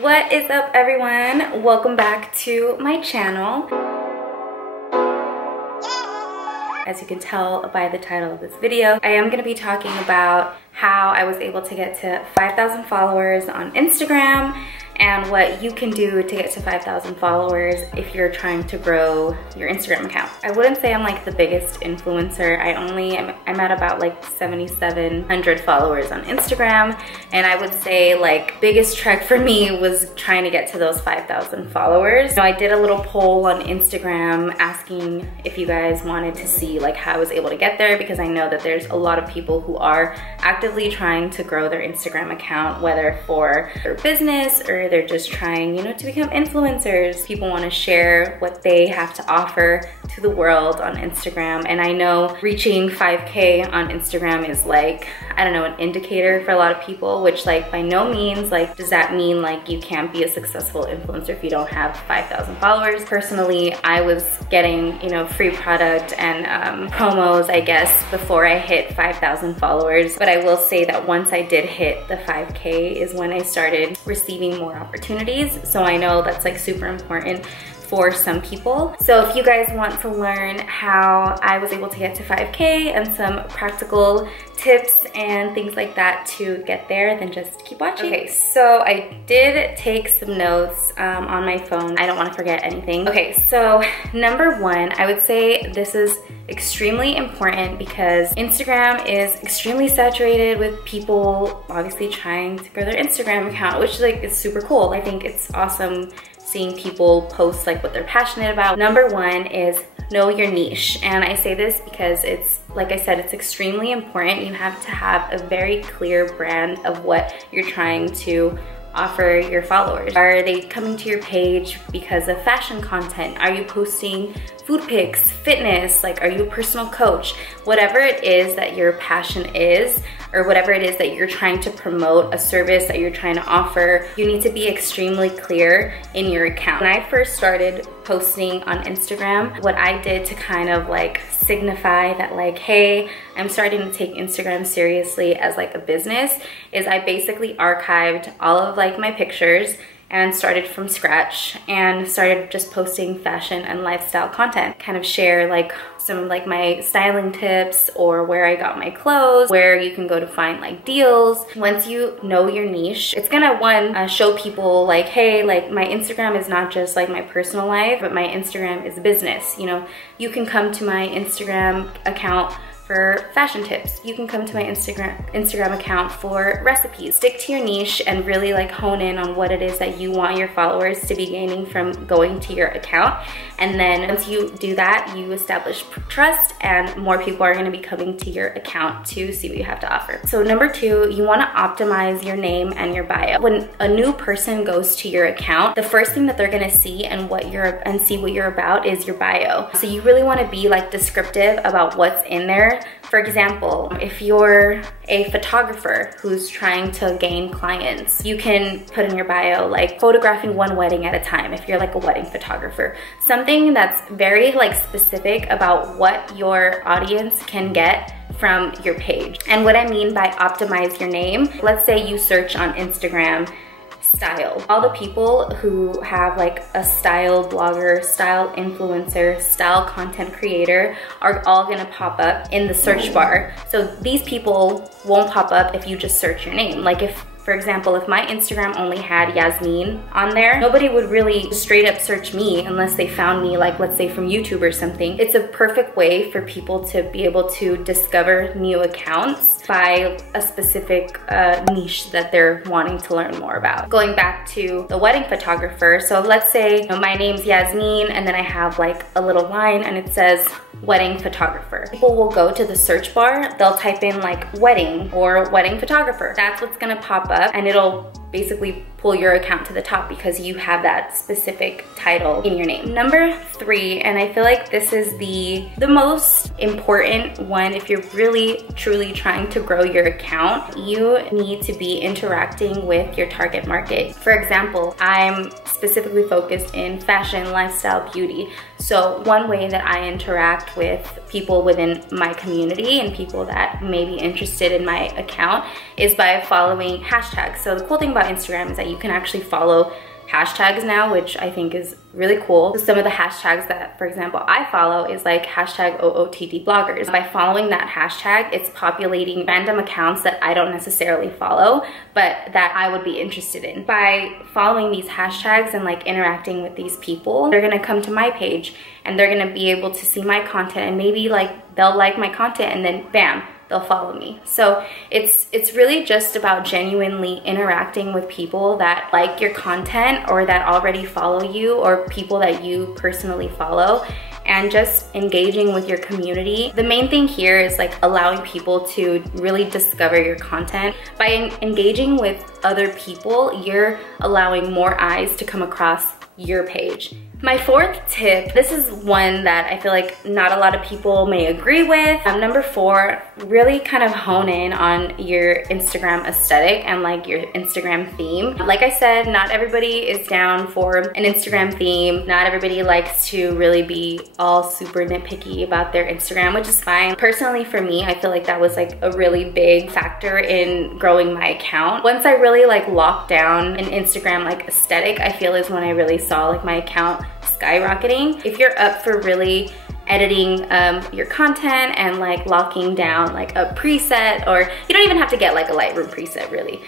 What is up, everyone? Welcome back to my channel. As you can tell by the title of this video, I am going to be talking about how I was able to get to 5,000 followers on Instagram and what you can do to get to 5,000 followers if you're trying to grow your Instagram account. I wouldn't say I'm like the biggest influencer. I'm at about like 7,700 followers on Instagram, and I would say like biggest trek for me was trying to get to those 5,000 followers. So I did a little poll on Instagram asking if you guys wanted to see like how I was able to get there, because I know that there's a lot of people who are actively trying to grow their Instagram account, whether for their business or they're just trying, to become influencers. People want to share what they have to offer to the world on Instagram. And I know reaching 5K on Instagram is like, I don't know, an indicator for a lot of people, which like by no means like does that mean like you can't be a successful influencer if you don't have 5,000 followers. Personally, I was getting, free product and promos, I guess, before I hit 5,000 followers. But I will say that once I did hit the 5K is when I started receiving more opportunities. So I know that's like super important for some people. So if you guys want to learn how I was able to get to 5K and some practical tips and things like that to get there, then just keep watching. Okay, so I did take some notes on my phone. I don't want to forget anything. Okay, so number one, I would say this is extremely important because Instagram is extremely saturated with people obviously trying to grow their Instagram account, which like is super cool. I think it's awesome seeing people post like what they're passionate about. Number one is know your niche. And I say this because it's, like I said, it's extremely important. You have to have a very clear brand of what you're trying to offer your followers. Are they coming to your page because of fashion content? Are you posting food pics, fitness? Like, are you a personal coach? Whatever it is that your passion is, or whatever it is that you're trying to promote, a service that you're trying to offer, you need to be extremely clear in your account. When I first started posting on Instagram, what I did to kind of like signify that like, hey, I'm starting to take Instagram seriously as like a business, is I basically archived all of like my pictures and started from scratch and started just posting fashion and lifestyle content. Kind of share like some of like my styling tips or where I got my clothes, where you can go to find like deals. Once you know your niche, it's gonna show people like, hey, like my Instagram is not just like my personal life, but my Instagram is a business. You can come to my Instagram account for fashion tips. You can come to my Instagram account for recipes. Stick to your niche and really like hone in on what it is that you want your followers to be gaining from going to your account. And then once you do that, you establish trust and more people are gonna be coming to your account to see what you have to offer. So number two, you wanna optimize your name and your bio. When a new person goes to your account, the first thing that they're gonna see and see what you're about is your bio. So you really wanna be like descriptive about what's in there. For example, if you're a photographer who's trying to gain clients, you can put in your bio like photographing one wedding at a time if you're like a wedding photographer. Something that's very like specific about what your audience can get from your page. And what I mean by optimize your name, let's say you search on Instagram style. All the people who have like a style blogger, style influencer, style content creator are all gonna pop up in the search bar. So these people won't pop up if you just search your name. Like if, for example, if my Instagram only had Yasmin on there, nobody would really straight up search me unless they found me like, let's say from YouTube or something. It's a perfect way for people to be able to discover new accounts by a specific niche that they're wanting to learn more about. Going back to the wedding photographer, so let's say my name's Yasmin and then I have like a little line and it says wedding photographer. People will go to the search bar, they'll type in like wedding or wedding photographer. That's what's gonna pop up and it'll basically pull your account to the top because you have that specific title in your name. Number three, and I feel like this is the most important one if you're really truly trying to grow your account, you need to be interacting with your target market. For example, I'm specifically focused in fashion, lifestyle, beauty. So one way that I interact with people within my community and people that may be interested in my account is by following hashtags. So the cool thing about about Instagram is that you can actually follow hashtags now, which I think is really cool. So some of the hashtags that, for example, I follow is like hashtag OOTD bloggers. By following that hashtag, it's populating random accounts that I don't necessarily follow, but that I would be interested in. By following these hashtags and like interacting with these people, they're gonna come to my page and they're gonna be able to see my content, and maybe like they'll like my content and then bam, they'll follow me. So it's really just about genuinely interacting with people that like your content or that already follow you, or people that you personally follow, and just engaging with your community. The main thing here is like allowing people to really discover your content. By engaging with other people, you're allowing more eyes to come across your page. My fourth tip, this is one that I feel like not a lot of people may agree with. Number 4, really kind of hone in on your Instagram aesthetic and like your Instagram theme. Like I said, not everybody is down for an Instagram theme. Not everybody likes to really be all super nitpicky about their Instagram, which is fine. Personally for me, I feel like that was like a really big factor in growing my account. Once I really like locked down an Instagram like aesthetic, I feel is when I really saw like my account skyrocketing. If you're up for really editing your content and like locking down like a preset, or you don't even have to get like a Lightroom preset really.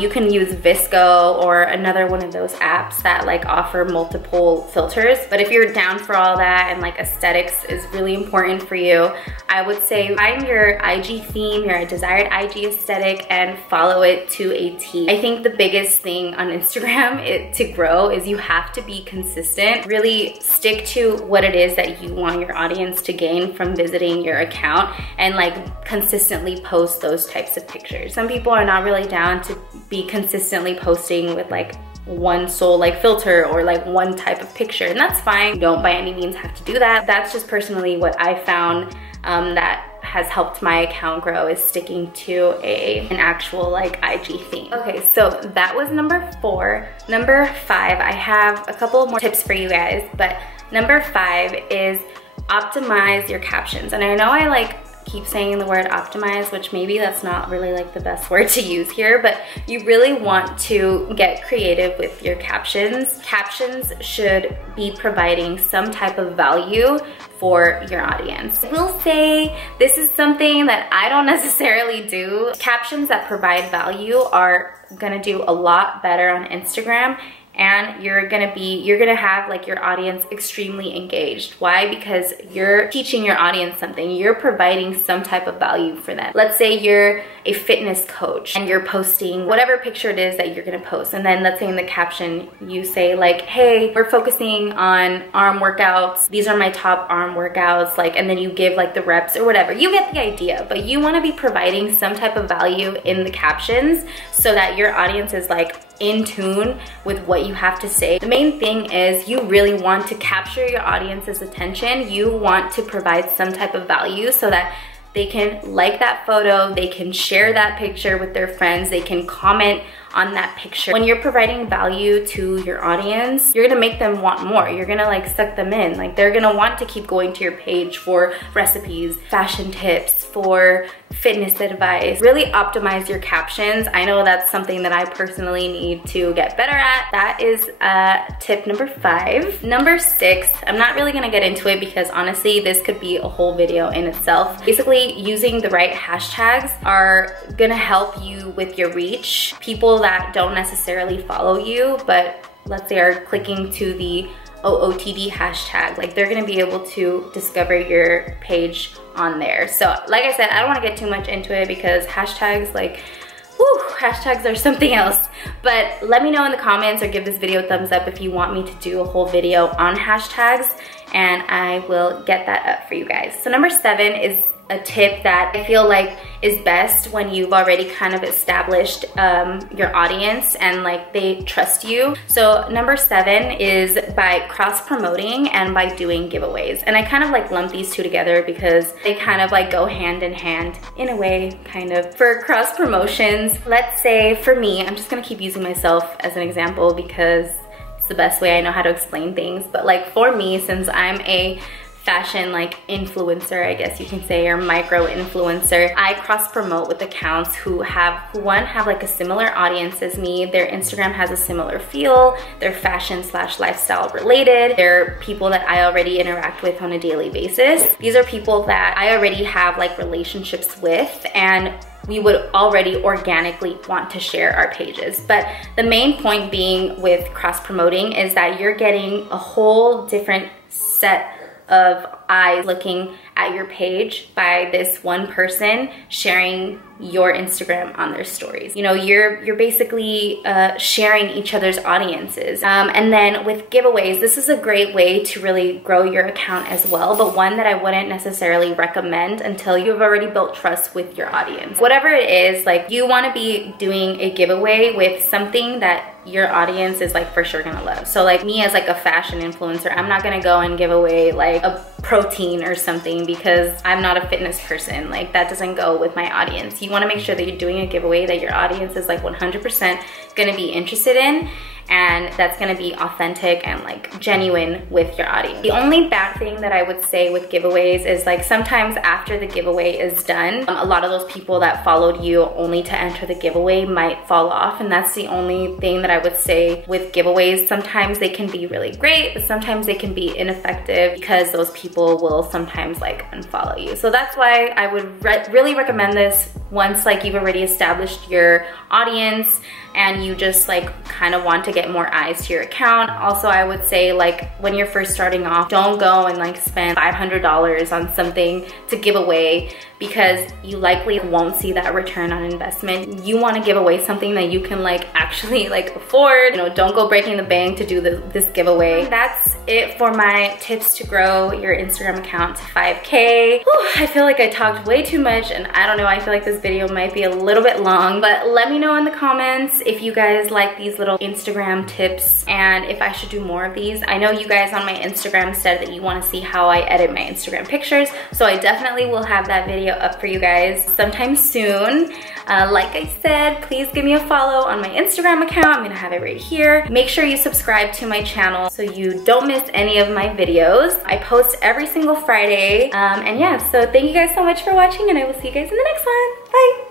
You can use Visco or another one of those apps that like offer multiple filters. But if you're down for all that and like aesthetics is really important for you, I would say find your IG theme, your desired IG aesthetic, and follow it to a T. I think the biggest thing on Instagram to grow is you have to be consistent. Really stick to what it is that you want your audience to gain from visiting your account, and like consistently post those types of pictures. Some people are not really down to be consistently posting with like one sole like filter or like one type of picture, and that's fine. You don't by any means have to do that. That's just personally what I found that has helped my account grow, is sticking to an actual like IG theme. Okay, so that was number 4. Number 5, I have a couple more tips for you guys, but number 5 is optimize your captions. And I know I like keep saying the word optimize, which maybe that's not really like the best word to use here, but you really want to get creative with your captions. Captions should be providing some type of value for your audience. I will say this is something that I don't necessarily do. Captions that provide value are gonna do a lot better on Instagram, and you're gonna have like your audience extremely engaged. Why? Because you're teaching your audience something. You're providing some type of value for them. Let's say you're a fitness coach and you're posting whatever picture it is that you're gonna post, and then let's say in the caption you say like, hey, we're focusing on arm workouts. These are my top arm workouts, like, and then you give like the reps or whatever. You get the idea, but you wanna be providing some type of value in the captions so that your audience is like in tune with what you have to say. The main thing is you really want to capture your audience's attention. You want to provide some type of value so that they can like that photo, they can share that picture with their friends, they can comment on that picture. When you're providing value to your audience, you're gonna make them want more. You're gonna like suck them in. Like they're gonna want to keep going to your page for recipes, fashion tips, for fitness advice. Really optimize your captions. I know that's something that I personally need to get better at. That is tip number 5. Number 6, I'm not really gonna get into it because honestly, this could be a whole video in itself. Basically, using the right hashtags are gonna help you with your reach. People that don't necessarily follow you, but let's say are clicking to the OOTD hashtag, like they're gonna be able to discover your page on there. So like I said, I don't wanna get too much into it because hashtags, like, whew, hashtags are something else. But let me know in the comments or give this video a thumbs up if you want me to do a whole video on hashtags, and I will get that up for you guys. So number 7 is a tip that I feel like is best when you've already kind of established your audience and like they trust you. So number 7 is by cross-promoting and by doing giveaways. And I kind of like lump these two together because they kind of like go hand in hand in a way, kind of. For cross-promotions, let's say for me, I'm just gonna keep using myself as an example because it's the best way I know how to explain things. But like for me, since I'm a fashion like influencer, I guess you can say, or micro influencer. I cross promote with accounts who have like a similar audience as me. Their Instagram has a similar feel. They're fashion / lifestyle related. They're people that I already interact with on a daily basis. These are people that I already have like relationships with, and we would already organically want to share our pages. But the main point being with cross promoting is that you're getting a whole different set of eyes looking at your page by this one person sharing your Instagram on their stories. You know, you're basically sharing each other's audiences. And then with giveaways, this is a great way to really grow your account as well, but one that I wouldn't necessarily recommend until you've already built trust with your audience. Whatever it is, like, you want to be doing a giveaway with something that your audience is like for sure gonna love. So like me as like a fashion influencer, I'm not gonna go and give away like a protein or something because I'm not a fitness person. Like, that doesn't go with my audience. You wanna make sure that you're doing a giveaway that your audience is like 100% gonna be interested in, and that's gonna be authentic and like genuine with your audience. The only bad thing that I would say with giveaways is like sometimes after the giveaway is done, a lot of those people that followed you only to enter the giveaway might fall off, and that's the only thing that I would say with giveaways. Sometimes they can be really great, but sometimes they can be ineffective because those people will sometimes like unfollow you. So that's why I would really recommend this once like you've already established your audience and you just like kind of want to get more eyes to your account. Also, I would say like when you're first starting off, don't go and like spend $500 on something to give away because you likely won't see that return on investment. You want to give away something that you can like actually like afford. You know, don't go breaking the bank to do this giveaway. That's it for my tips to grow your Instagram account to 5K. Whew, I feel like I talked way too much, and I don't know, I feel like this video might be a little bit long, but let me know in the comments if you guys like these little Instagram tips and if I should do more of these. I know you guys on my Instagram said that you want to see how I edit my Instagram pictures, so I definitely will have that video up for you guys sometime soon. Like I said, please give me a follow on my Instagram account. I'm gonna have it right here. Make sure you subscribe to my channel so you don't miss any of my videos. I post every single Friday. And yeah, so thank you guys so much for watching, and I will see you guys in the next one. Bye.